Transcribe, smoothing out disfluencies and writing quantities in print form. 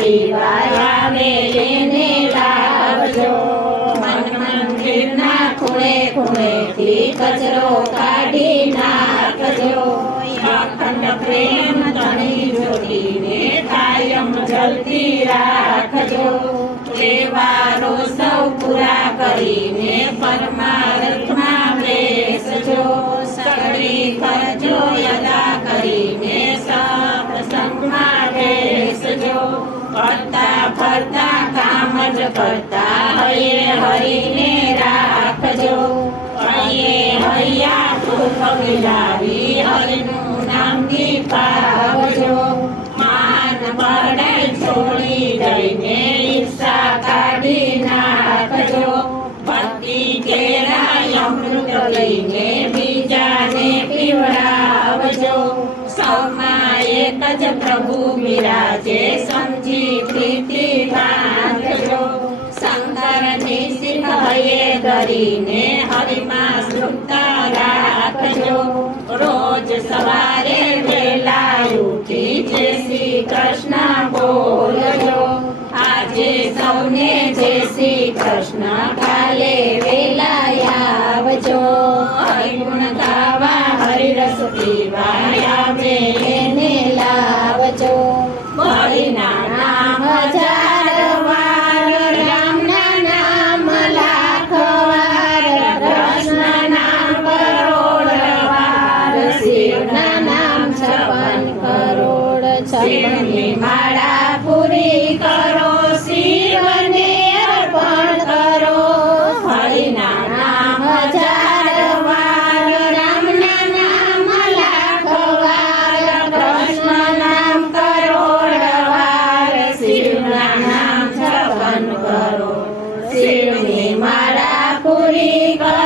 પીવા આવે એને લાવજો. મન મંદિરના ખૂણે ખૂણેથી કચરો કાઢી નાખજો. અખંડ પ્રેમ તણી જ્યોતિને કાયમ જલતી રાખજો. તહેવારો સૌ પૂરા કરીને પરમાર્થમાં બેસજો. સગડી ફરજો અદા કરીને સત્સંગમાં બેસજો. ફરતા ફરતા કામ જ કરતા હૈયે હરીને રાખજો. હૈયે હૈયા ભૂખ મિલાવી હરિનું નામ દીપાવજો. માન બળાઈ છોડી દઈને ઈર્ષા કાઢી નાખજો. ભક્તિ કેળા અમૃત લઈને બીજાને પીવડાવજો. સૌમાં એક જ પ્રભુ બિરાજે સમજી પ્રીતિ બાંધજો. શંકરની શીખ હૈયે ધરીને હરિમાં સુતા રાખજો. રોજ સવારે વહેલા ઉઠી જય શ્રી કૃષ્ણ બોલજો. આજે સૌને જય શ્રી કૃષ્ણ કાલે વેલા આવજો. હરિગુણ ગાવા હરિરસ પીવા આવે એને લાવજો. હરિના નામ હજાર વાર, રામના નામ લાખ વાર, કૃષ્ણ નામ કરોડ વાર, શિવના નામ 56 કરોડ. શિવની માળા પૂરી કરો, શિવને અર્પણ કરો. હરિના નામ હજાર વાર, રામના નામ લાખ વાર, કૃષ્ણ નામ કરોડ વાર, શિવના નામ 56 કરોડ. શિવની માળા પૂરી કરો.